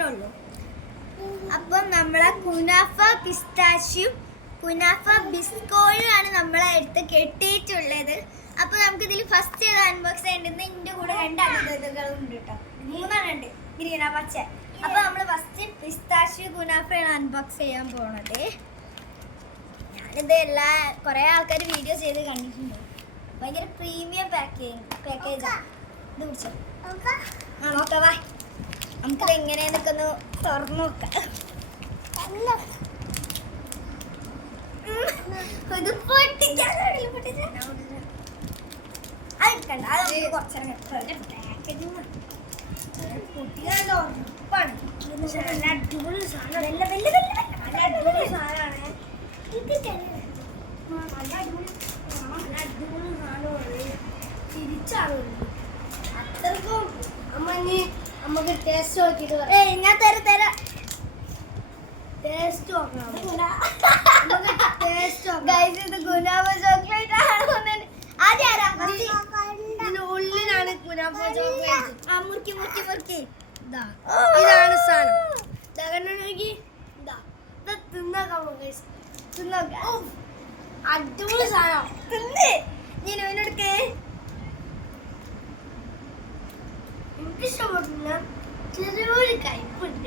ഇങ്ങനെ ഉള്ളൂ. അപ്പം നമ്മളെ കുനാഫ പിസ്താഷ്യം കുനാഫ ബിസ്കോയിലാണ് നമ്മളെ അടുത്ത് കെട്ടിയിട്ടുള്ളത്. അപ്പൊ നമുക്ക് ഇതിൽ ഫസ്റ്റ് ചെയ്ത് അൺബോക്സ് ചെയ്യേണ്ടത് ഇതിന്റെ കൂടെ 2 അതിഥികളും ഉണ്ട് കേട്ടോ, 3 ഉണ്ട് ഗ്രീന പച്ച. അപ്പൊ നമ്മൾ ഫസ്റ്റ് പിസ്താഷ്യ കുനാഫയാണ് അൺബോക്സ് ചെയ്യാൻ പോണത്. ഞാനിത് കുറെ ആൾക്കാർ വീഡിയോ ചെയ്ത് കണ്ടിട്ടുണ്ട്. ഭയങ്കര പ്രീമിയം പാക്കേജാണ്. ഇത് കുടിച്ചോ, നോക്കാം. നമുക്കിത് എങ്ങനെയാന്നൊക്കെ ഒന്ന് തുറന്നു നോക്കാം. ഇത് പൊട്ടിക്കാൻ അതെടുക്കണ്ട, അത് നമുക്ക് കുറച്ചേരം പാക്കേജിങ് പൊട്ടിക്കാനുള്ള ഉറപ്പാണ്. നല്ല അടിപൊളി സാധനം, നല്ല അടിപൊളി സാധനമാണ്. നല്ല അടിപൊളി സാധനമാണ്. തിരിച്ചാണ് അത്രക്കും നമുക്ക് ടേസ്റ്റ് നോക്കിട്ട് ഞാൻ തരാം ടേസ്റ്റ് നോക്കണം. ഇത് ഗുനാഫ ചോക്ലേറ്റ് ആണ്. ഉള്ളിലാണ് ഗുനാഫ ചോക്ലേറ്റ്. മുറുക്കി ഇതാണ് സാധനം. തിന്നോക്കാം. അടിപൊളി സാധനം. തിന്ന് ഞാനെടുക്കേ. എനിക്ക് ഇഷ്ടപ്പെട്ടില്ല, ചെറിയൊരു കയ്പുണ്ട്.